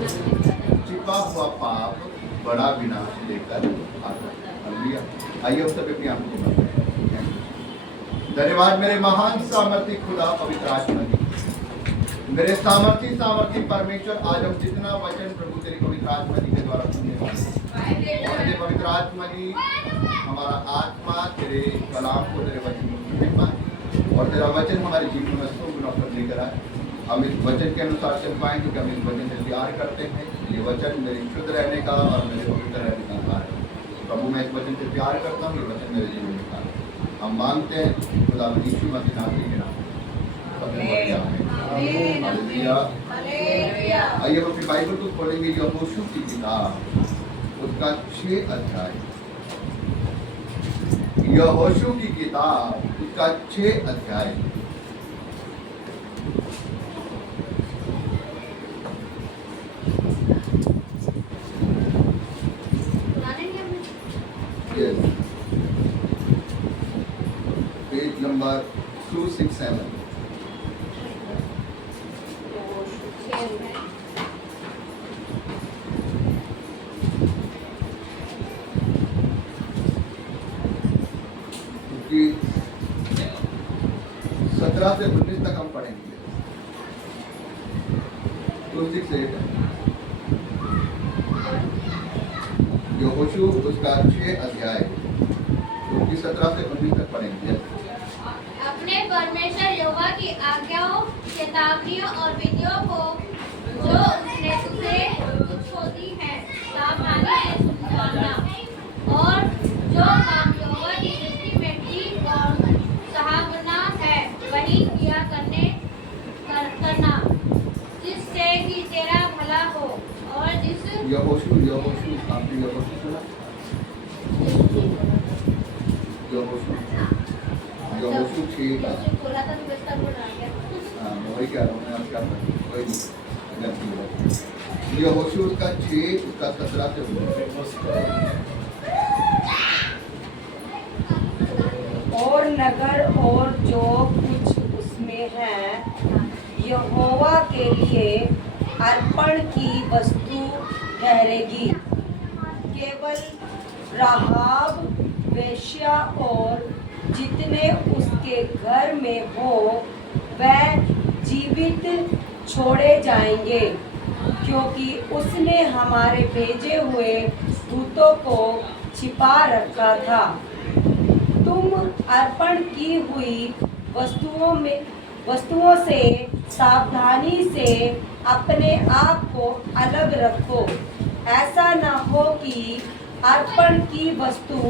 छिपा हुआ पाप बड़ा विनाश लेकर आता है। हालेलुया। आइए हम सब अपनी आंखों को बंद करें। धन्यवाद मेरे महान सामर्थी खुदा पवित्र आत्मा जी, मेरे सामर्थी परमेश्वर, आज हम जितना वचन प्रभु तेरी पवित्र आत्मा जी के द्वारा सुनने वाले, और तेरे पवित्र आत्मा जी हमारा आत्मा तेरे कलाम को, तेरे वचन को सुनने पाए, और तेरा वचन हमारे जीवन में शुभ नौकर लेकर आए। हम इस वचन के अनुसार चल पाएं, क्योंकि हम इस वचन से प्यार करते हैं। ये वचन मेरे शुद्ध रहने का और मेरे पवित्र रहने का आधार है। प्रभु मैं इस वचन से प्यार करता हूँ, ये वचन मेरे जीवन में कार्य है। हम मांगते हैं खुदा यीशु मसीह के नाम में। हालेलुया। आइए हम अपनी बाइबल को खोलेंगे, यहोशू की किताब उसका 6 अध्याय। यहोशू की किताब उसका 6 अध्याय। Page number 267। क्योंकि 17 से 19 तक हम पढ़ेंगे। 268 यहोशू उसका 6 अध्याय, क्योंकि 17 से 19 तक पढ़ेंगे। अपने परमेश्वर यहोवा की आज्ञाओं, चेतावनियों और विधियों को जो उसने तुझे तुझको दी है सावधानी से सुनना, और जो काम यहोवा की दृष्टि में ठीक और सुहावना है वही किया करना, जिससे कि तेरा भला हो। और जिस यहोशू आपने यहोशू सुना? यहोशू 6 का, बोला था तो बस्ता बोल रहा है। हाँ वही कह रहा हूँ मैं, आप क्या वही यहोशू उसका 6 उसका 17 से 19। और नगर और जो कुछ उसमें है यहोवा के लिए अर्पण की वस्तु ठहरेगी। केवल राहाब वेश्या और जितने उसके घर में हो वह जीवित छोड़े जाएंगे, क्योंकि उसने हमारे भेजे हुए दूतों को छिपा रखा था। तुम अर्पण की हुई वस्तुओं से सावधानी से अपने आप को अलग रखो। ऐसा न हो कि अर्पण की वस्तु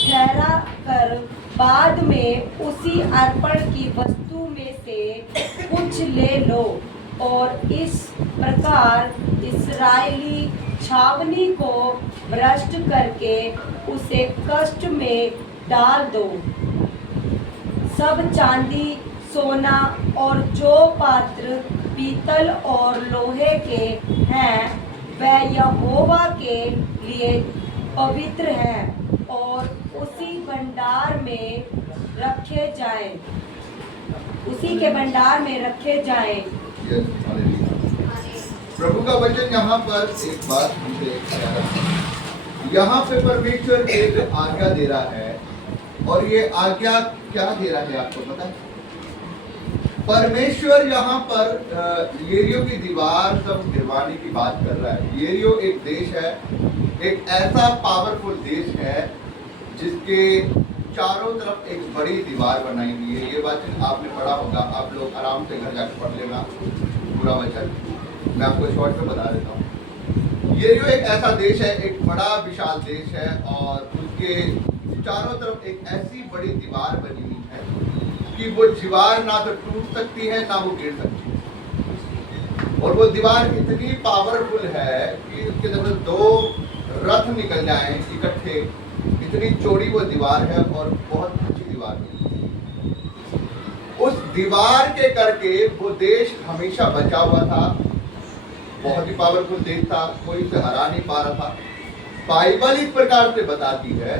ठहरा कर बाद में उसी अर्पण की वस्तु में से कुछ ले लो, और इस प्रकार इस्राएली छावनी को भ्रष्ट करके उसे कष्ट में डाल दो। सब चांदी, सोना और जो पात्र पीतल और लोहे के हैं वह यहोवा के लिए पवित्र हैं, और उसी के भंडार में रखे जाएं। प्रभु का वचन यहाँ पर एक बात मुझे यहाँ पे परमेश्वर एक आज्ञा दे रहा है, और ये आज्ञा क्या दे रहा है आपको पता है? परमेश्वर यहाँ पर यरीहो की दीवार सब गिरवाने की बात कर रहा है। यरीहो एक देश है, एक ऐसा पावरफुल देश है जिसके चारों तरफ एक बड़ी दीवार बनाई हुई है। ये वचन आपने पढ़ा होगा, आप लोग आराम से घर जाकर पढ़ लेना पूरा वचन। मैं आपको शॉर्ट में बता देता हूँ। यरीहो एक ऐसा देश है, एक बड़ा विशाल देश है, और उसके चारों तरफ एक ऐसी बड़ी दीवार बनी हुई है कि वो दीवार ना तो टूट सकती है ना वो गिर सकती है। और वो दीवार इतनी पावरफुल है कि उसके अंदर 2 रथ निकल जाएं इकट्ठे, इतनी चौड़ी वो दीवार है, और बहुत ऊंची दीवार है। उस दीवार के करके वो देश हमेशा बचा हुआ था, बहुत ही पावरफुल देश था, कोई उसे हरा नहीं पा रहा था। बाइबल इस प्रकार से बताती है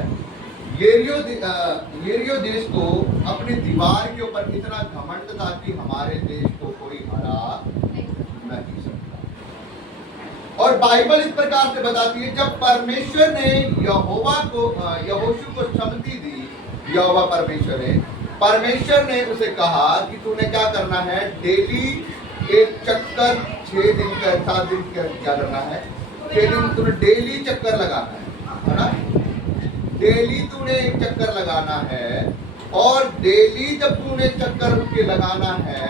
यरीहो देश को अपनी दीवार के ऊपर इतना घमंड था कि हमारे देश को कोई हरा नहीं सकता। और बाइबल इस प्रकार से बताती है, जब परमेश्वर ने यहोशू को सम्मति दी, यहोवा परमेश्वर ने उसे कहा कि तूने क्या करना है, डेली एक चक्कर 6 दिन का 7 दिन का क्या करना है, 6 दिन तूने डेली चक्कर लगाना है ना, डेली तूने एक चक्कर लगाना है। और डेली जब तूने चक्कर उसके लगाना है,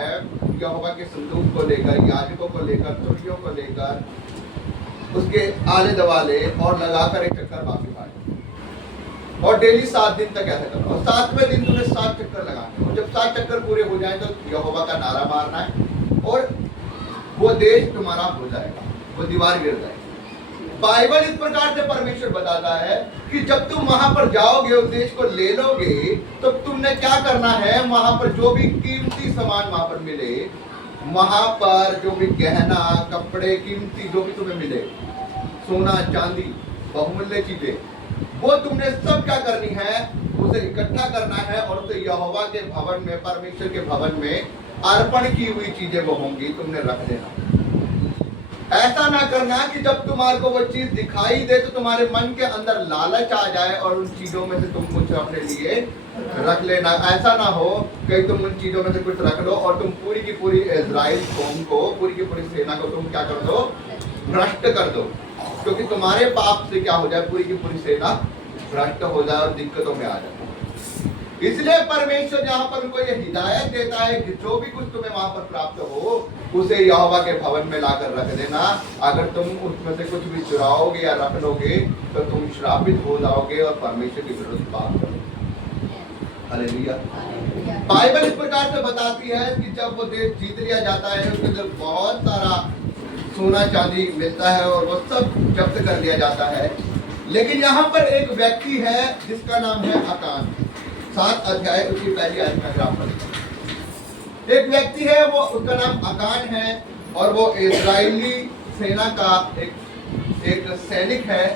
यहोवा के संदूक को लेकर, याजकों को लेकर, तुरहियों को लेकर, उसके आले दवाले और लगाकर एक चक्कर वापस आए, और डेली 7 दिन तक ऐसा करना। और 7वें दिन तुमने 7 चक्कर लगाने, और जब 7 चक्कर पूरे हो जाए तो यहोवा का नारा मारना है, और वो देश तुम्हारा हो जाएगा, वो दीवार गिर जाएगी। बाइबल इस प्रकार से परमेश्वर बताता है कि जब तुम वहां पर जाओगे, उस देश को ले लोगे, तो तुमने क्या करना है, वहां पर जो भी कीमती सामान वहां पर मिले, वहां पर जो भी गहना, कपड़े, कीमती जो भी तुम्हें मिले, सोना चांदी, बहुमूल्य चीजें, वो तुमने सब क्या करनी है, उसे इकट्ठा करना है, और उसे यहोवा के भवन में, परमेश्वर के भवन में अर्पण की हुई चीजें वो होंगी, तुमने रख देना। ऐसा ना करना कि जब तुम्हारे को वो चीज दिखाई दे तो तुम्हारे मन के अंदर लालच आ जाए और उन चीजों में से तुम कुछ अपने लिए रख लेना। ऐसा ना हो कि तुम उन चीजों में से कुछ रख लो और तुम पूरी की पूरी इजराइल कौम को, पूरी की पूरी सेना को तुम क्या कर दो, भ्रष्ट कर दो, क्योंकि तुम्हारे पाप से क्या हो जाए, पूरी की पूरी सेना भ्रष्ट हो जाए और दिक्कतों में आ जाए। इसलिए परमेश्वर यहाँ पर उनको ये हिदायत देता है कि जो भी कुछ तुम्हें वहां पर प्राप्त हो, उसे यहोवा के भवन में लाकर रख देना। अगर तुम उसमें से कुछ भी चुराओगे या रख लोगे तो तुम श्रापित हो जाओगे और परमेश्वर के विरुद्ध पाप करोगे। हालेलुया। बाइबल इस प्रकार से बताती है कि जब वो देश जीत लिया जाता है, उसके अंदर बहुत सारा सोना चांदी मिलता है और वो सब जब्त कर लिया जाता है। लेकिन यहाँ पर एक व्यक्ति है जिसका नाम है अकान। 7 अध्याय उसकी पहली आयत में ग्राफ पर एक व्यक्ति है, वो उसका नाम अकान है और वो इजरायली सेना का एक सैनिक है।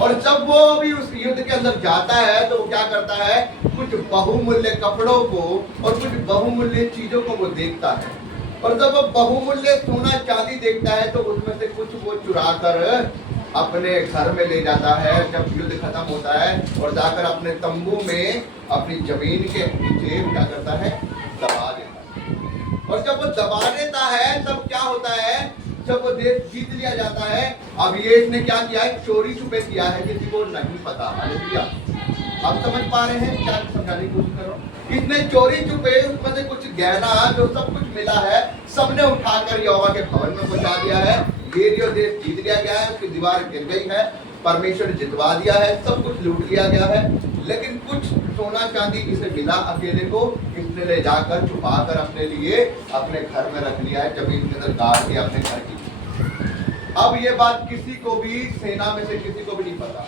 और जब वो भी उस युद्ध के अंदर जाता है तो वो क्या करता है, कुछ बहुमूल्य कपड़ों को और कुछ बहुमूल्य चीजों को वो देखता है। और जब वो बहुमूल्य सोना चांदी देखता है तो उसमें से कुछ वो चुरा कर अपने घर में ले जाता है जब युद्ध खत्म होता है, और जाकर अपने तंबू में अपनी जमीन के नीचे क्या करता है, दबा देता है। और जब वो दबा देता है तब क्या होता है, जब वो देश जीत लिया जाता है, अब ये इसने क्या किया है, चोरी छुपे किया है, किसी को नहीं पता। हालेलुया। आप समझ पा रहे हैं क्या समझाने की कोशिश करो। इसने चोरी छुपे उसमें से कुछ गहना जो सब कुछ मिला है, सबने उठाकर यहोवा के भवन में पहुंचा दिया है। ये जो देश जीत लिया गया है, उसकी दीवार गिर गई है, परमेश्वर ने जितवा दिया है, सब कुछ लूट लिया गया है। लेकिन कुछ सोना चांदी इसे मिला अकेले को, इसने ले जाकर छुपा कर अपने लिए अपने घर में रख लिया है, जमीन के अंदर गाड़ के अपने घर की। अब ये बात किसी को भी, सेना में से किसी को भी नहीं पता।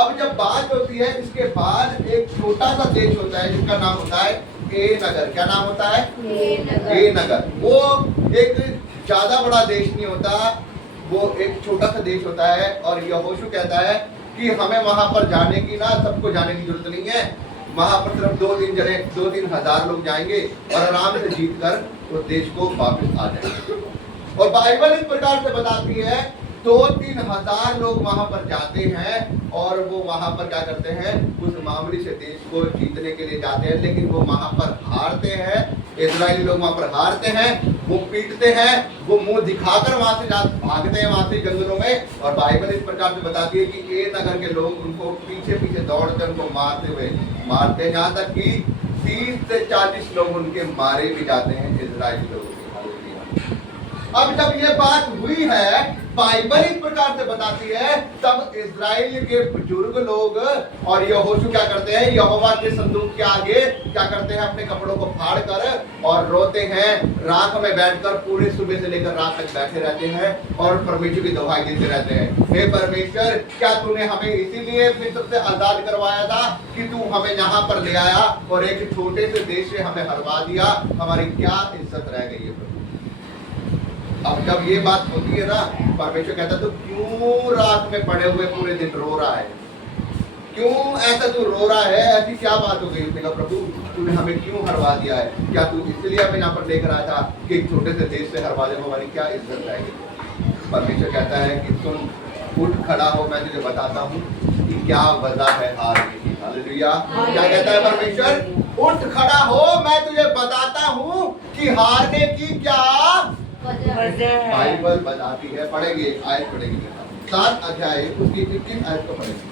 अब जब बात होती है, इसके बाद एक छोटा सा देश होता है जिसका नाम होता है ए नगर। क्या नाम होता है? ए नगर। वो एक ज्यादा बड़ा देश नहीं होता, वो एक छोटा सा देश होता है। और यहोशू कहता है कि हमें वहां पर जाने की ना, सबको जाने की जरूरत नहीं है, वहां पर सिर्फ 2-3 हजार लोग जाएंगे और आराम से जीत कर उस देश को वापस आ जाएंगे। और बाइबल इस प्रकार से बताती है 2-3 हजार लोग वहां पर जाते हैं और वो वहां पर क्या करते हैं, उस मामूली से देश को जीतने के लिए जाते हैं, लेकिन वो वहां पर हारते हैं। इजरायली लोग वहां पर हारते हैं, वो पीटते हैं, वो मुंह दिखाकर वहां से भागते हैं वहां से जंगलों में। और बाइबल इस प्रकार से बताती है कि ए नगर के लोग उनको पीछे पीछे दौड़कर उनको मारते हैं, यहाँ तक कि 30 से 40 लोग उनके मारे भी जाते हैं इजरायली लोग। अब जब ये बात हुई है, बाइबल इस प्रकार से बताती है, तब इजराइल के बुजुर्ग लोग और यहोशू क्या करते हैं, यहोवा के संदूक के आगे क्या करते हैं, अपने कपड़ों को फाड़ कर और रोते हैं, राख में बैठकर पूरे सुबह से लेकर रात तक बैठे रहते हैं और परमेश्वर की दुहाई देते रहते हैं। हे परमेश्वर, क्या तूने हमें इसीलिए मिस्र से आजाद करवाया था कि तू हमें यहाँ पर ले आया और एक छोटे से देश से हमें हरवा दिया, हमारी क्या इज्जत रह गई है। अब जब ये बात होती है ना, परमेश्वर कहता है तो क्यों रात में पड़े हुए पूरे दिन रो रहा है, क्यों ऐसा तू रो रहा है, ऐसी क्या बात हो गई। उसने कहा प्रभु तूने हमें क्यों हरवा दिया है, क्या तू इसलिए हमें यहाँ पर लेकर आया था कि एक छोटे से देश से हरवा दे, हमारी क्या इज्जत रहेगी। परमेश्वर कहता है कि तुम उठ खड़ा हो, मैं तुझे बताता हूँ कि क्या वजह है हारने की। हालेलुया। क्या कहता है परमेश्वर? उठ खड़ा हो, मैं तुझे बताता हूँ कि हारने की क्या वजह है। बाइबल बताती है। पढ़ेंगे, एक आयत पढ़ेंगे, 7 अध्याय उसकी 21 आयत को पढ़ेंगे।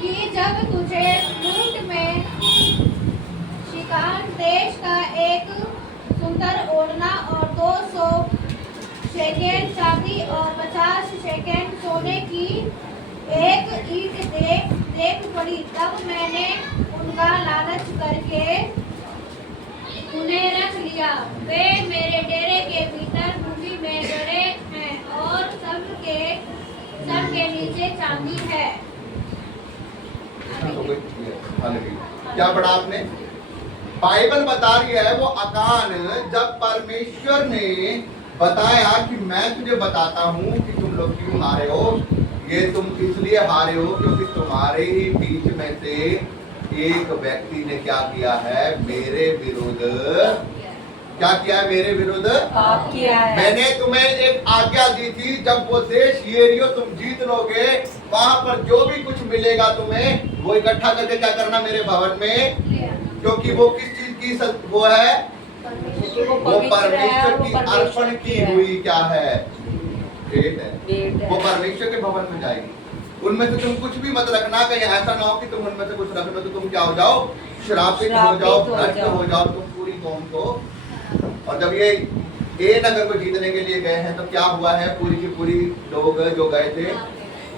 कि जब तुझे ऊंट में शिकार देश का एक सुंदर ओढ़ना और 200 शेकेल चांदी और 50 शेकेल सोने की एक ईंट देख पड़ी, तब मैंने उनका लालच करके उन्हें रख लिया। वे मेरे डेरे के भीतर भूमि में गड़े हैं और सबके नीचे चांदी है। क्या पढ़ा आपने? बाइबल बता रही है वो अकान, जब परमेश्वर ने बताया कि मैं तुझे बताता हूँ कि तुम लोग क्यों हारे हो, ये तुम इसलिए हारे हो क्योंकि तुम्हारे ही बीच में से एक व्यक्ति ने क्या किया है? मेरे विरुद्ध क्या किया है? मेरे विरुद्ध पाप किया है। मैंने तुम्हें एक आज्ञा दी थी, जब वो देश येरियो तुम जीत लोगे, वहां पर जो भी कुछ मिलेगा तुम्हें वो इकट्ठा करके क्या करना? मेरे भवन में, क्योंकि वो किस चीज की वो है? वो परमेश्वर की अर्पण की हुई क्या है? भेंट है। वो परमेश्वर के भवन में जाएगी। उनमें से तुम कुछ भी मत रखना, कहीं ऐसा ना हो कि तुम उनमें से कुछ रख लो तो तुम क्या हो जाओ? श्रापित हो जाओ, भ्रष्ट हो जाओ तुम पूरी कौम को। और जब ये ए नगर को जीतने के लिए गए हैं तो क्या हुआ है? पूरी की पूरी लोग जो गए थे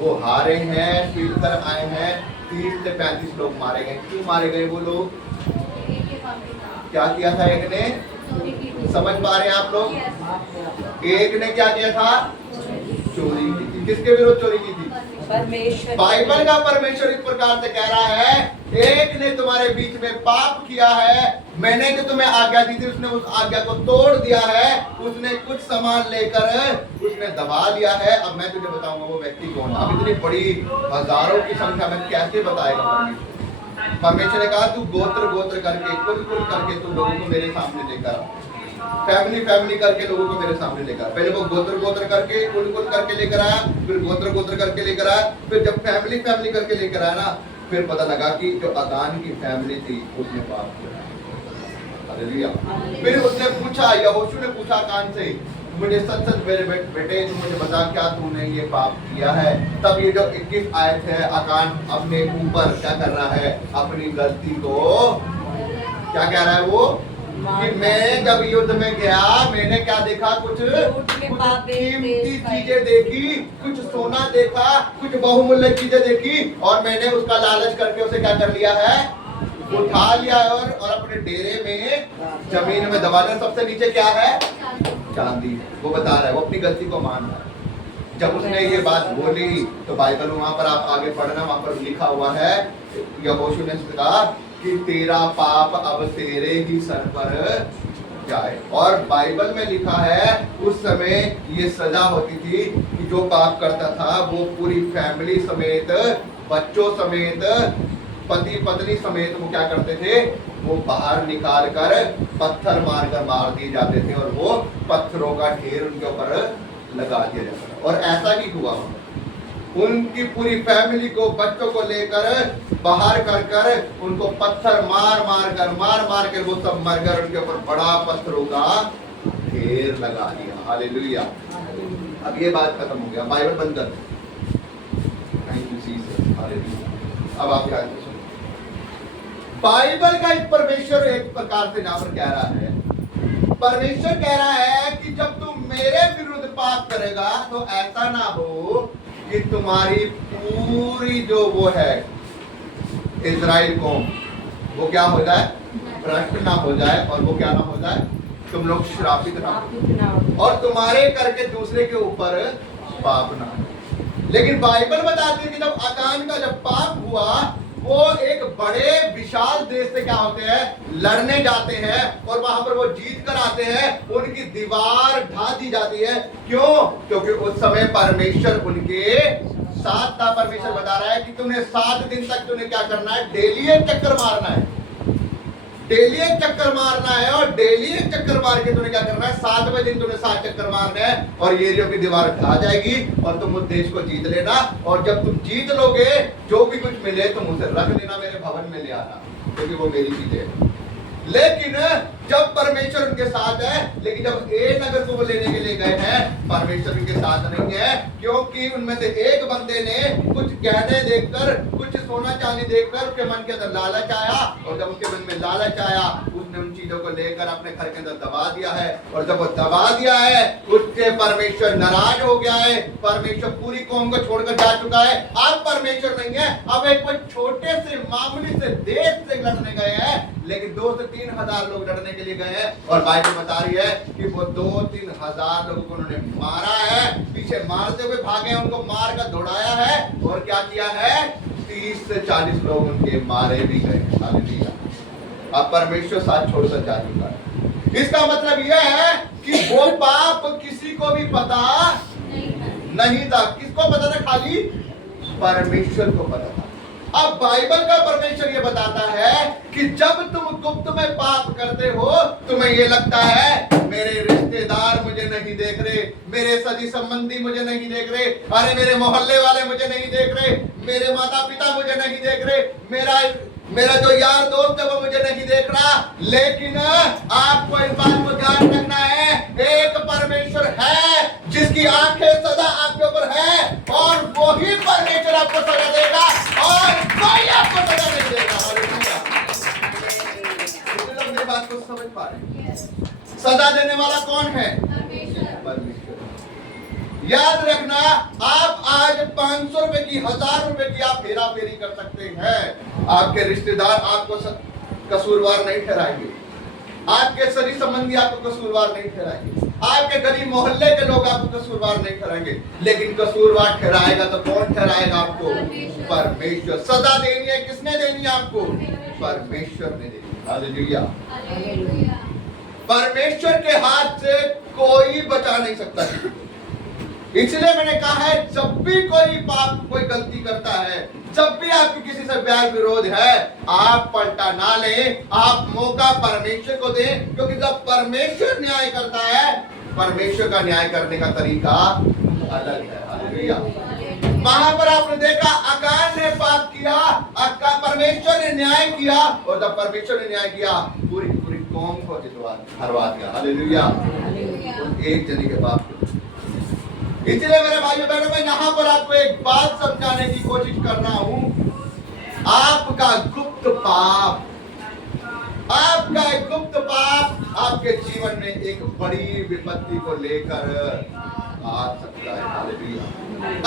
वो हारे हैं, पीट कर आए हैं। 30 से 35 लोग मारे गए। क्यों मारे गए वो लोग? क्या किया था एक ने? समझ पा रहे हैं आप लोग? एक ने क्या किया था? चोरी की थी। किसके विरुद्ध चोरी की थी? परमेश्वर। बाइबल का परमेश्वर इस प्रकार से कह रहा है, एक ने तुम्हारे बीच में पाप किया है, मैंने जो तुम्हें आज्ञा दी थी उसने उस आज्ञा को तोड़ दिया है, उसने कुछ सामान लेकर उसने दबा लिया है। अब मैं तुझे बताऊंगा वो व्यक्ति कौन है। अब इतनी बड़ी हजारों की संख्या में कैसे बताएगा परमेश्वर? परमेश्वर ने कहा तू गोत्र गोत्र करके, कुल कुल करके तू लोगों को मेरे सामने लेकर आ, फैमिली फैमिली करके लोगों को मेरे सामने लेकर आया। पहले वो गोत्र गोत्र करके, कुल कुल करके लेकर आया, फिर गोत्र गोत्र करके लेकर आया, फिर जब फैमिली फैमिली करके लेकर आया ना, फिर पता लगा कि जो अकान की फैमिली थी उसने पाप किया। हालेलुया। फिर उसने पूछा, यहोशू ने पूछा अकान से, मुझे सच सच मेरे बेटे तू मुझे बता क्या तूने ये पाप किया है? तब ये जो 21 आयत है, अकान अपने ऊपर क्या कर रहा है? अपनी गलती को क्या कह रहा है वो? कि मैं जब युद्ध में गया मैंने क्या देखा? कुछ कीमती चीजें देखी, कुछ सोना देखा, कुछ बहुमूल्य चीजें देखी और मैंने उसका लालच करके उसे क्या कर लिया है? उठा लिया है और अपने डेरे में जमीन में दबा लिया। सबसे नीचे क्या है? चांदी। वो बता रहा है, वो अपनी गलती को मान रहा है। जब उसने ये बात बोली तो बाइबल वहां पर आप आगे पढ़ना, वहां पर लिखा हुआ है, यहोशू ने कहा कि तेरा पाप अब तेरे ही सर पर जाए। और बाइबल में लिखा है उस समय ये सजा होती थी कि जो पाप करता था वो पूरी फैमिली समेत, बच्चों समेत, पति पत्नी समेत वो क्या करते थे? वो बाहर निकाल कर पत्थर मारकर मार दिए जाते थे और वो पत्थरों का ढेर उनके ऊपर लगा दिया जाता था। और ऐसा भी हुआ, उनकी पूरी फैमिली को, बच्चों को लेकर बाहर कर उनको पत्थर मार मार कर वो सब मर गए। उनके ऊपर बड़ा पत्थरों का ढेर लगा दिया। हालेलुया। अब ये बात खत्म हो गया, बाइबल बंद कर। Thank you Jesus. हालेलुया। अब आप ध्यान से सुनो, बाइबल का एक परमेश्वर एक प्रकार से यहाँ पर कह रहा है, परमेश्वर कह रहा है कि जब तुम मेरे विरुद्ध पाप करेगा तो ऐसा ना हो कि तुम्हारी पूरी जो वो है इजराइल कौम वो क्या हो जाए? भ्रष्ट ना हो जाए। और वो क्या ना हो जाए? तुम लोग श्रापित ना हो और तुम्हारे करके दूसरे के ऊपर पाप ना हो। लेकिन बाइबल बताती है कि जब अकान का जब पाप हुआ वो एक बड़े विशाल देश से क्या होते हैं? लड़ने जाते हैं और वहां पर वो जीत कर आते हैं। उनकी दीवार ढा दी जाती है। क्यों? क्योंकि उस समय परमेश्वर उनके साथ था। परमेश्वर बता रहा है कि तुम्हें 7 दिन तक तुम्हें क्या करना है? डेली एक चक्कर मारना है। डेली एक चक्कर मारना है, और डेली एक चक्कर मार के तूने क्या करना है, 7वें दिन तूने 7 चक्कर मारने हैं, और एरियो की दीवार ढा जाएगी और तुम उस देश को जीत लेना। और जब तुम जीत लोगे, जो भी कुछ मिले तुम उसे रख लेना, मेरे भवन में ले आना, क्योंकि वो मेरी चीजें है। लेकिन जब परमेश्वर उनके साथ है, लेकिन जब ए नगर को वो लेने के लिए गए हैं, परमेश्वर उनके साथ नहीं है, क्योंकि उनमें से एक बंदे ने कुछ गहने देखकर, कुछ सोना चांदी देखकर उसके मन के अंदर लालच आया, और जब उसके मन में लालच आया, उसने उन चीजों को लेकर अपने घर के अंदर दबा दिया है। और जब वो दबा दिया है, उससे परमेश्वर नाराज हो गया है, परमेश्वर पूरी कौम को छोड़कर जा चुका है। अब परमेश्वर नहीं है, अब एक कोई छोटे से मामूली से देश से लड़ने गए हैं, लेकिन 2 से 3 हजार लोग लड़ने के लिए गए हैं, और बाइबल बता रही है कि वो 2-3 हजार लोगों को उन्होंने मारा है, पीछे मारते हुए भागे, उनको मार कर दौड़ाया है, और क्या किया है, 30 से 40 लोग उनके मारे भी गए। हालेलुया। अब परमेश्वर साथ छोड़कर जा चुका है। इसका मतलब यह है कि वो पाप किसी को भी पता नहीं था। किसको पता था? खाली परमेश्वर को पता था। अब बाइबल का परमेश्वर ये बताता है कि जब तुम गुप्त में पाप करते हो, तुम्हें ये लगता है मेरे रिश्तेदार मुझे नहीं देख रहे, मेरे सगी संबंधी मुझे नहीं देख रहे, अरे मेरे मोहल्ले वाले मुझे नहीं देख रहे, मेरे माता पिता मुझे नहीं देख रहे, मेरा जो यार दोस्त है वो मुझे नहीं देख रहा। लेकिन आपको इस बात को ध्यान रखना है, एक परमेश्वर है जिसकी आंखें सदा आपके ऊपर है, और वही परमेश्वर आपको सजा देगा, और कोई आपको सजा नहीं देगा। हालेलुया। कितने लोग मेरी बात को समझ पा रहे हैं? सजा देने वाला कौन है? परमेश्वर। याद रखना, आप आज 500 रुपए की, 1000 रुपए की आप हेरा फेरी कर सकते हैं, आपके रिश्तेदार आपको कसूरवार नहीं ठहराएंगे, आपके सगी संबंधी आपको कसूरवार नहीं ठहराएंगे, आपके गरीब मोहल्ले के लोग आपको कसूरवार नहीं ठहराएंगे, लेकिन कसूरवार ठहराएगा तो कौन ठहराएगा आपको? परमेश्वर। सजा देनी है, किसने देनी है आपको? परमेश्वर ने देनी है। हालेलुया। परमेश्वर के हाथ से कोई बचा नहीं सकता। इसलिए मैंने कहा है, जब भी कोई पाप, कोई गलती करता है, जब भी आपकी किसी से बैर विरोध है, आप पलटा ना लें, आप मौका परमेश्वर को दें, क्योंकि जब परमेश्वर न्याय करता है, परमेश्वर का न्याय करने का तरीका अलग है। हालेलुया। वहां पर आपने देखा, अकान ने पाप किया, परमेश्वर ने न्याय किया, और जब परमेश्वर ने न्याय किया, पूरी पूरी कौम को हरवा दिया। हालेलुया। एक जने के पाप। इसलिए मेरे भाइयों बहनों, मैं यहाँ पर आपको एक बात समझाने की कोशिश कर रहा हूँ। आपका गुप्त पाप, आपका एक गुप्त पाप आपके जीवन में एक बड़ी विपत्ति को लेकर आ सकता है। हालेलुया।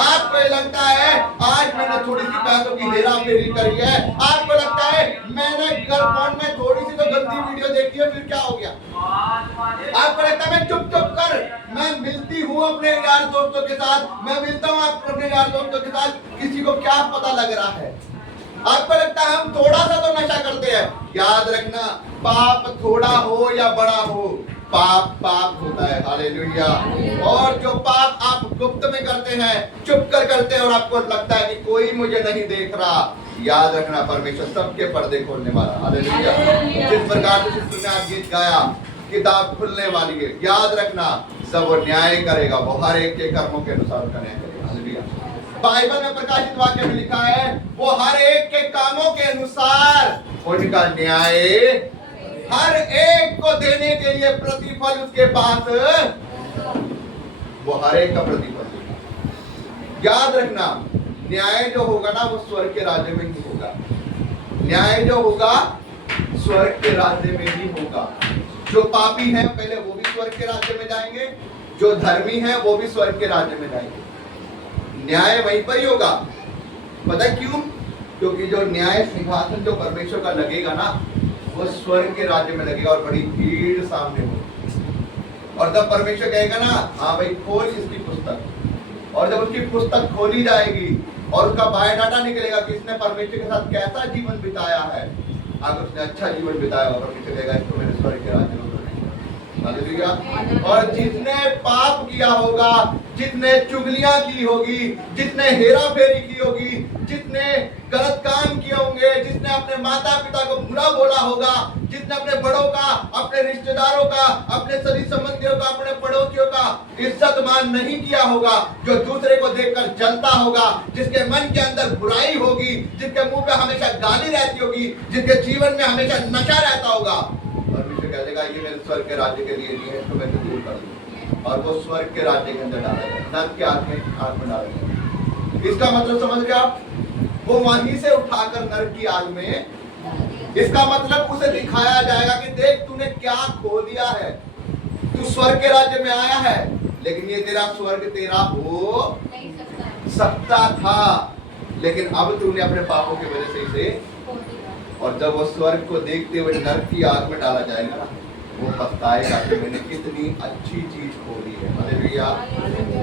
आपको लगता है आज मैंने थोड़ी सी पैसों की हेरा फेरी करी है, आपको लगता है मैंने फोन में थोड़ी सी तो गंदी वीडियो देखी है, फिर क्या हो गया? आपको लगता है मैं चुप कर, मैं मिलती हूँ अपने यार दोस्तों के साथ, मैं मिलता हूँ अपने यार दोस्तों के साथ, किसी को क्या पता लग रहा है? आपको लगता है हम थोड़ा सा तो नशा करते हैं। याद रखना, पाप थोड़ा हो या बड़ा हो, पाप पाप होता है। हालेलुया। और जो पाप आप गुप्त में करते हैं, चुप कर करते हैं, और आपको लगता है कि कोई मुझे नहीं देख रहा, याद रखना परमेश्वर सबके पर्दे खोलने वाला। हालेलुया। जिस प्रकार से तुमने आज गीत गाया, किताब खुलने वाली है, याद रखना सब वो न्याय करेगा, वो हर एक के कर्मों के अनुसार उसका न्याय करेगा। हालेलुया। बाइबल में प्रकाशित वाक्य में लिखा है, वो हर एक के कामों के अनुसार उनका न्याय हर एक को देने के लिए प्रतिफल उसके पास, वो हर एक का प्रतिफल देगा। याद रखना, न्याय जो होगा ना, वो स्वर्ग के राज्य में ही होगा। न्याय जो होगा स्वर्ग के राज्य में ही होगा। जो पापी हैं पहले वो भी स्वर्ग के राज्य में जाएंगे, जो धर्मी हैं वो भी स्वर्ग के राज्य में जाएंगे। न्याय वहीं पर ही होगा। पता क्यों? क्योंकि जो न्याय सिंहासन जो परमेश्वर का लगेगा ना, वो स्वर्ग के राज्य में लगेगा, और बड़ी भीड़ सामने होगी। और जब परमेश्वर कहेगा ना, हाँ भाई खोल इसकी पुस्तक, और जब उसकी पुस्तक खोली जाएगी और उसका बायोडाटा निकलेगा कि इसने परमेश्वर के साथ कैसा जीवन बिताया है, अगर उसने अच्छा जीवन बिताया और परमेश्वर कहेगा इसको मेरे स्वर्ग के राज्य में उतारेंगे। हालेलुया। और जिसने पाप किया होगा, जिसने चुगलियां की होगी, जिसने हेरा फेरी की होगी, जिसने गलत काम किए होंगे, जिसने अपने माता पिता को बुरा बोला होगा, जिसने अपने बड़ों का, अपने रिश्तेदारों का, अपने सभी संबंधियों का, अपने पड़ोसियों का इज्जत मान नहीं किया होगा, जो दूसरे को देखकर जलता होगा, जिसके मन के अंदर बुराई होगी, जिसके मुंह पे हमेशा गाली रहती होगी, जिसके जीवन में हमेशा नशा रहता होगा, परमेश्वर कह देगा ये मेरे स्वर्ग के राज्य के लिए नहीं है, इसको मैं दूर कर दूं और वो स्वर्ग के राज्य के अंदर डाला जाए, नर्क के आग में डाला जाए। इसका मतलब समझ गए आप? वो वहीं से उठाकर नर्क की आग में, इसका मतलब उसे दिखाया जाएगा कि देख तूने क्या खो दिया है, तू स्वर्ग के राज्य में आया है लेकिन ये तेरा स्वर्ग तेरा हो नहीं सकता था, लेकिन अब तूने अपने पापों की वजह से इसे, और जब वो स्वर्ग को देखते हुए नर्क की आग में डाला जाएगा ना, वो पछताएगा कि मैंने कितनी अच्छी चीज खो दी है। हालेलुया।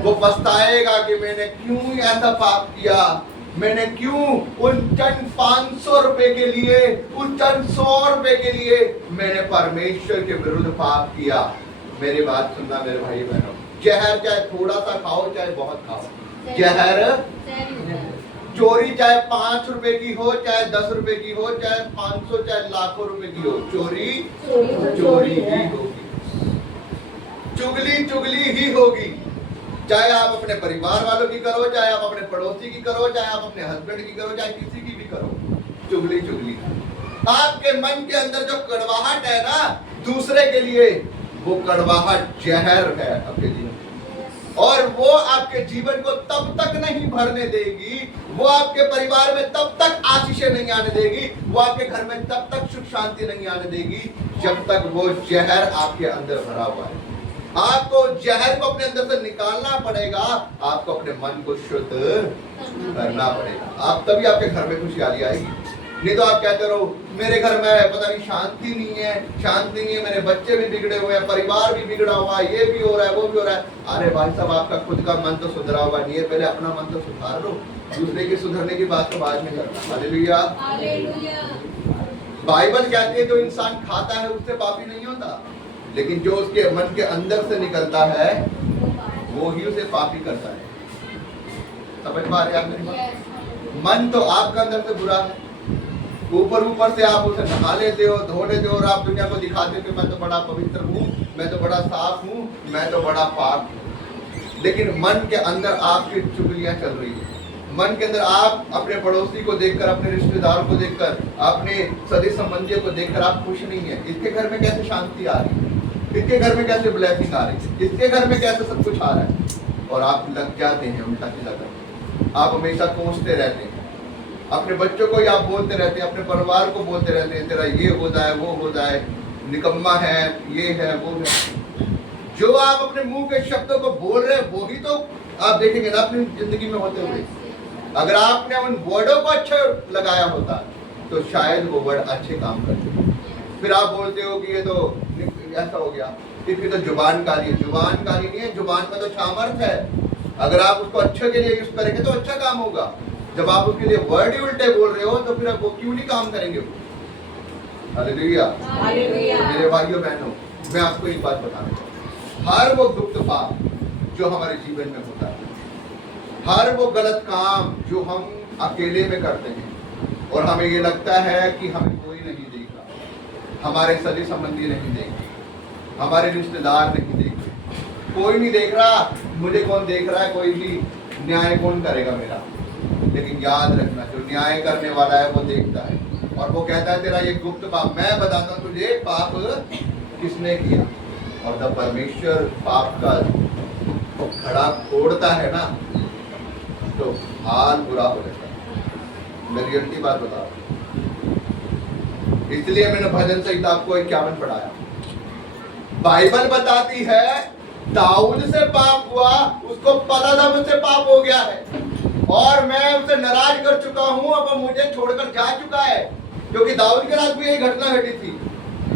वो पछताएगा कि मैंने क्यों ऐसा पाप किया, मैंने क्यों उन चंद 500 रुपए के लिए, उन चंद 100 रुपए के लिए मैंने परमेश्वर के विरुद्ध पाप किया। मेरी बात सुनना मेरे भाई बहनों, जहर चाहे थोड़ा सा खाओ चाहे बहुत खाओ, जहर चोरी चाहे 5 रुपए की हो, चाहे 10 रुपए की हो, चाहे 500 चाहे लाखों रुपए की हो, चोरी चोरी ही होगी, चुगली ही होगी। चाहे आप अपने परिवार वालों की करो, चाहे आप अपने पड़ोसी की करो, चाहे आप अपने हस्बैंड की करो, चाहे किसी की भी करो, चुगली। आपके मन के अंदर जो कड़वाहट है ना दूसरे के लिए, वो कड़वाहट जहर है आपके जीवन, और वो आपके जीवन को तब तक नहीं भरने देगी, वो आपके परिवार में तब तक आशीषें नहीं आने देगी, वो आपके घर में तब तक सुख शांति नहीं आने देगी जब तक वो जहर आपके अंदर भरा हुआ है। आपको जहर को अपने अंदर से निकालना पड़ेगा, आपको अपने मन को शुद्ध करना पड़ेगा, आप तभी आपके घर में खुशहाली आएगी। नहीं तो आप कहते रहो मेरे घर में पता नहीं शांति नहीं है, मेरे बच्चे भी बिगड़े हुए हैं, परिवार भी बिगड़ा हुआ है, ये भी हो रहा है, वो भी हो रहा है। अरे भाई साहब, आपका खुद का मन तो सुधरा हुआ नहीं है, पहले अपना मन तो सुधार लो, दूसरे की सुधरने की बात तो बाद में करना। हालेलुया। बाइबल कहती है जो इंसान खाता है उससे पापी नहीं होता, लेकिन जो उसके मन के अंदर से निकलता है वो ही उसे पापी करता है। समझ पा रहे आप मेरी बात? मन तो आपका अंदर से बुरा है, ऊपर से आप उसे नहा लेते हो, धो लेते हो, और आप दुनिया को दिखाते हो कि मैं तो बड़ा पवित्र हूँ, मैं तो बड़ा साफ हूँ, मैं तो बड़ा पाक हूँ, लेकिन मन के अंदर आपकी चुगलियां चल रही है। मन के अंदर आप अपने पड़ोसी को देखकर, अपने रिश्तेदार को देखकर, अपने सगे संबंधियों को देखकर आप खुश नहीं है। इसके घर में कैसे शांति आ रही है, इसके घर में कैसे ब्लेसिंग आ रही है, इसके घर में कैसे सब कुछ आ रहा है, और आप लग जाते हैं उल्टा सीधा करके। आप हमेशा कोसते रहते हैं, अपने बच्चों को ही आप बोलते रहते हैं, अपने परिवार को बोलते रहते हैं, तेरा ये हो जाए, वो हो जाए, निकम्मा है, ये है, वो है। जो आप अपने मुंह के शब्दों को बोल रहे हैं वो ही तो आप देखेंगे ना अपनी जिंदगी में होते हुए। अगर आपने उन वर्डों को अच्छा लगाया होता तो शायद वो वर्ड अच्छे काम करते। फिर आप बोलते हो कि ये तो ऐसा हो गया, इसकी तो जुबान काली है। जुबान काली नहीं है, जुबान में तो सामर्थ है। अगर आप उसको अच्छे के लिए यूज करेंगे तो अच्छा काम होगा। जब आप उसके लिए वर्ड ही उल्टे बोल रहे हो तो फिर वो क्यों नहीं काम करेंगे? हालेलुया। मेरे भाइयों बहनों, मैं आपको एक बात बताना चाहता हूँ, हर वो गुप्त पाप जो हमारे जीवन में होता है, हर वो गलत काम जो हम अकेले में करते हैं और हमें ये लगता है कि हमें कोई नहीं देख रहा, हमारे सगे संबंधी नहीं देख रहे, हमारे रिश्तेदार नहीं देख रहे, कोई नहीं देख रहा, मुझे कौन देख रहा है, कोई भी न्याय कौन करेगा मेरा। लेकिन याद रखना, जो न्याय करने वाला है वो देखता है और वो कहता है तेरा ये गुप्त पाप मैं बताता हूँ तुझे पाप किसने किया। और जब परमेश्वर पाप का खड़ा फोड़ता है ना तो हाल बुरा हो जाता है। मैं रियल की बात बता रहा हूँ, इसलिए मैंने भजन संहिता आपको 51 पढ़ाया। बाइबल बताती है दाऊद से पाप हुआ, उसको पता था मुझसे पाप हो गया है और मैं उसे नाराज कर चुका हूं, अब वो मुझे छोड़कर जा चुका है। क्योंकि दाऊद के साथ भी यही घटना घटी थी,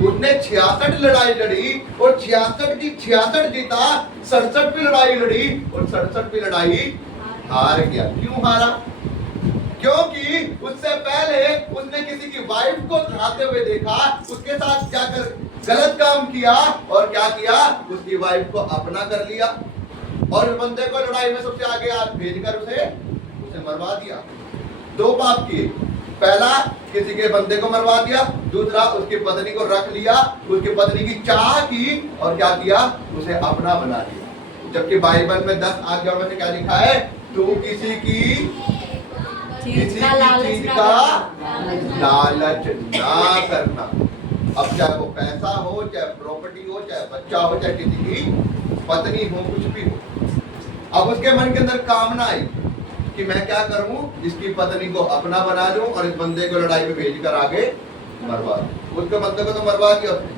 उसने 66 लड़ाई लड़ी और 66 की 66 जीता, 67 की लड़ाई लड़ी और 67 की लड़ाई हार गया। क्यों हारा? क्योंकि उससे पहले उसने किसी की वाइफ को खाते हुए देखा, उसके साथ जाकर गलत काम किया और क्या किया, उसकी वाइफ को अपना कर लिया और बंदे को लड़ाई में सबसे आगे हाथ भेजकर उसे मरवा दिया। दो पाप किए। पहला, किसी के बंदे को मरवा दिया। दूसरा, उसकी पत्नी को रख लिया, उसकी पत्नी की चाह की और क्या किया, उसे अपना बना लिया। जबकि बाइबल में 10 आज्ञाओं में से क्या लिखा है, तू किसी चीज का लालच ना करना। अब चाहे वो पैसा हो, चाहे प्रॉपर्टी हो, चाहे बच्चा हो, चाहे किसी की पत्नी हो, कुछ भी हो। अब उसके मन के अंदर कामना आई कि मैं क्या करूं, इसकी पत्नी को अपना बना लूं और इस बंदे को लड़ाई में भेजकर आगे मरवा दूं। उसके बंदे को तो मरवा दिया उसने,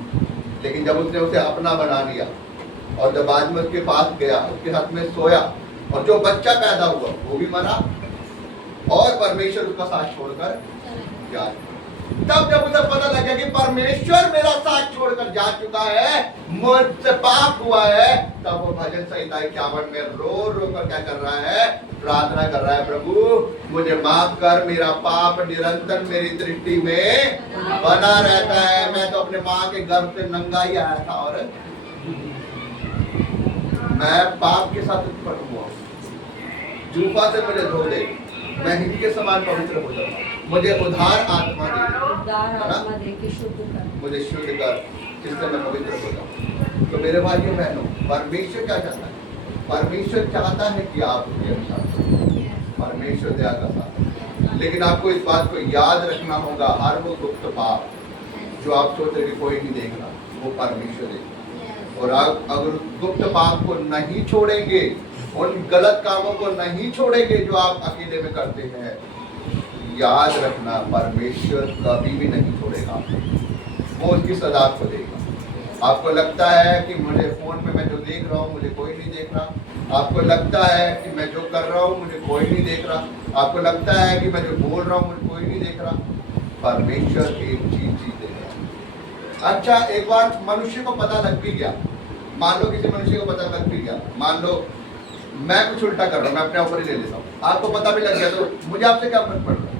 लेकिन जब उसने उसे अपना बना लिया और जब बाद में उसके पास गया, उसके साथ में सोया और जो बच्चा पैदा हुआ वो भी मरा और परमेश्वर उसका साथ छोड़कर जा। तब जब उसे पता लगा कि परमेश्वर मेरा साथ छोड़कर जा चुका है, मुझसे पाप हुआ है, तब वो भजन संहिता 51 में रो रो कर क्या कर रहा है, प्रार्थना कर रहा है, प्रभु मुझे माफ कर, मेरा पाप निरंतर मेरी दृष्टि में बना रहता है। मैं तो अपने माँ के गर्भ से नंगा ही आया था और मैं पाप के साथ उत्पन्न हुआ। जूफा से मुझे धो दे, मैं हिंदी के समान पवित्र हो जाऊंगा। मुझे उधार आत्मा दे के शुद्ध कर, मुझे शुद्ध कर, जिससे मैं पवित्र हो जाऊं। तो मेरे भाइयों बहनों, परमेश्वर क्या चाहता है? परमेश्वर चाहता है कि आप उसके अनुसार, परमेश्वर दया का साथ। लेकिन आपको इस बात को याद रखना होगा, हर वो गुप्त पाप जो आप सोच रहे कि कोई नहीं देख रहा, वो परमेश्वर देखेगा। और आप अगर गुप्त पाप को नहीं छोड़ेंगे, उन गलत कामों को नहीं छोड़ेंगे जो आप अकेले में करते हैं, याद रखना परमेश्वर कभी भी नहीं छोड़ेगा, वो उसकी सजा आपको देगा। आपको लगता है कि मुझे फोन में मैं जो देख रहा हूँ मुझे कोई नहीं देख रहा, आपको लगता है कि मैं जो कर रहा हूँ मुझे कोई नहीं देख रहा, आपको लगता है कि मैं जो बोल रहा हूँ मुझे कोई नहीं देख रहा, परमेश्वर एक चीज देगा। अच्छा, एक बार मनुष्य को पता लग भी गया, मान लो किसी मनुष्य को पता लग भी गया, मान लो मैं कुछ उल्टा कर रहा हूँ, मैं अपने ऊपर ही ले लेता हूँ, आपको पता भी लग गया, तो मुझे आपसे क्या फर्क पड़ रहा है?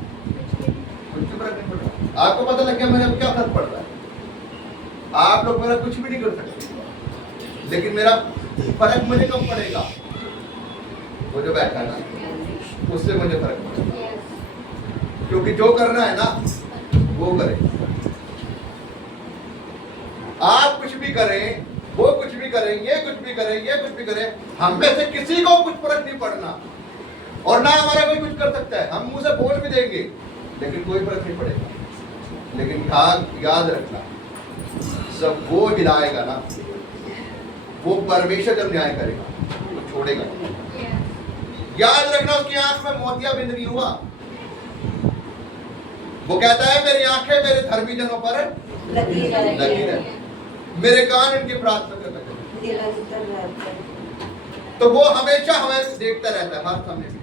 कुछ फर्क नहीं पड़ रहा। आपको पता लग गया, मुझे क्या फर्क पड़ रहा है? आप लोग मेरा कुछ भी नहीं कर सकते, लेकिन मेरा फर्क मुझे कब पड़ेगा? वो जो बैठा है ना, उससे मुझे फर्क पड़ेगा, क्योंकि जो करना है ना वो करे। आप कुछ भी करें, वो कुछ भी करेंगे, कुछ भी करेंगे, कुछ भी करें, हम में से किसी को कुछ फर्क नहीं पड़ना और ना हमारा कोई कुछ कर सकता है। हम मुंह से बोल भी देंगे लेकिन कोई फर्क नहीं पड़ेगा। लेकिन याद रखना, सब वो गिराएगा ना, वो परमेश्वर जब न्याय करेगा वो छोड़ेगा। याद रखना, उसकी आंख में मोतियाबिंद नहीं हुआ। वो कहता है मेरी आंखें मेरे धर्मी जनों पर लगी रहे, मेरे कान इनकी प्रार्थना करते हैं। तो वो हमेशा हमें देखता रहता है हर समय में,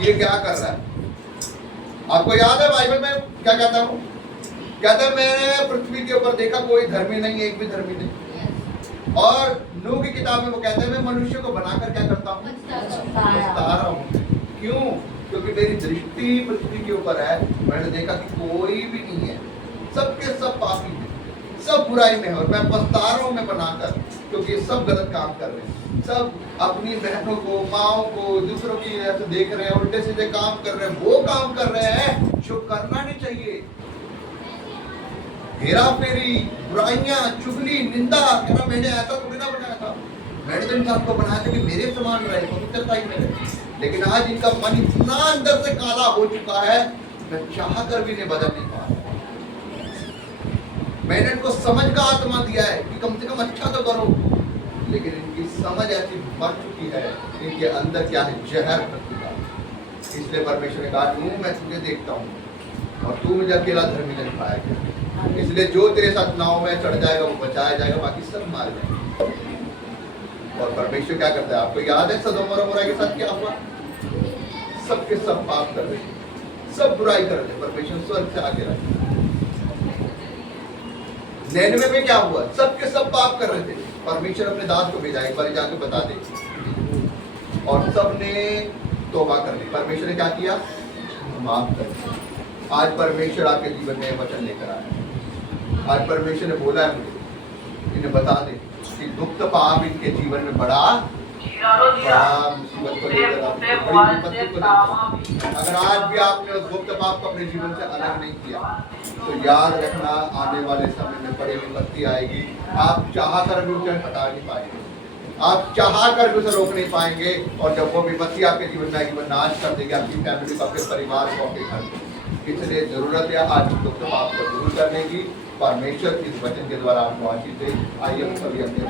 ये क्या कर रहा है। आपको याद है बाइबल में क्या कहता हूँ? कहता है मैंने पृथ्वी के ऊपर देखा कोई धर्मी नहीं, एक भी धर्मी नहीं। और नूह की किताब में वो कहते हैं मैं मनुष्य को बनाकर क्या करता हूँ? पछता रहा हूँ। क्यों? क्योंकि मेरी दृष्टि पृथ्वी के ऊपर है, मैंने देखा कि कोई भी नहीं है, सबके सब पापी हैं, सब बुराई में है और मैं पछता रहा हूँ मैं बनाकर, क्योंकि सब गलत काम कर रहे हैं, सब अपनी बहनों को, माओ को, दूसरों की ऐसे देख रहे हैं, उल्टे सीधे काम कर रहे हैं, वो काम कर रहे हैं जो करना नहीं चाहिए। हेरा फेरी, बुराइयां, चुगली, निंदा, कहना मैंने ऐसा थोड़ी ना बनाया था, मैंने तो इंसान को बनाया था कि मेरे समान रहे, पवित्रता ही में रहे। लेकिन आज इनका मन इतना अंदर से काला हो चुका है, मैं चाह कर भी नहीं बदल नहीं पा रहा। मैंने इनको समझ का आत्मा दिया है कि कम से कम अच्छा तो करो, लेकिन इनकी समझ ऐसी मर चुकी है, इनके अंदर क्या है? जहर भर चुका। इसलिए परमेश्वर ने कहा तू, मैं तुझे देखता हूँ और तू मुझे अकेला धर्मी नहीं पाएगा, इसलिए जो तेरे साथ नाव में चढ़ जाएगा वो बचाया जाएगा, बाकी सब मार जाएंगे। और परमेश्वर क्या करता है? आपको याद है सदोम और अमोरा के साथ क्या हुआ? सबके सब पाप कर रहे, सब बुराई कर रहे, परमेश्वर स्वर्ग से आके रखे। नैनवे में क्या हुआ? सबके सब पाप कर रहे थे, परमेश्वर अपने दास को भेजा एक बार जाके बता दे, और सबने तौबा कर ली। परमेश्वर ने क्या किया? माफ कर दिया। आज परमेश्वर आपके जीवन में वचन लेकर आया। आज परमेश्वर ने बोला है मुझे, इन्हें बता दे कि गुप्त पाप इनके जीवन में बड़ा बड़ा मुसीबत को लेकर आपने बड़ी विपत्ति को लेकर, अगर आज भी आपने उस गुप्त पाप को अपने जीवन से अलग नहीं किया तो याद रखना आने वाले समय में बड़ी विपत्ति आएगी। आप चाह कर भी उसे हटा नहीं पाएंगे, आप चाह कर भी उसे रोक नहीं पाएंगे, और जब वो विपत्ति आपके जीवन में आएगी वो नाश कर देगी आपकी फैमिली को, आपके परिवार को, आपके घर को। इसलिए जरूरत है आज उस गुप्त पाप को दूर करने की। परमेश्वर इस वचन के द्वारा आपको आशीष दे। आइए हम सभी अपने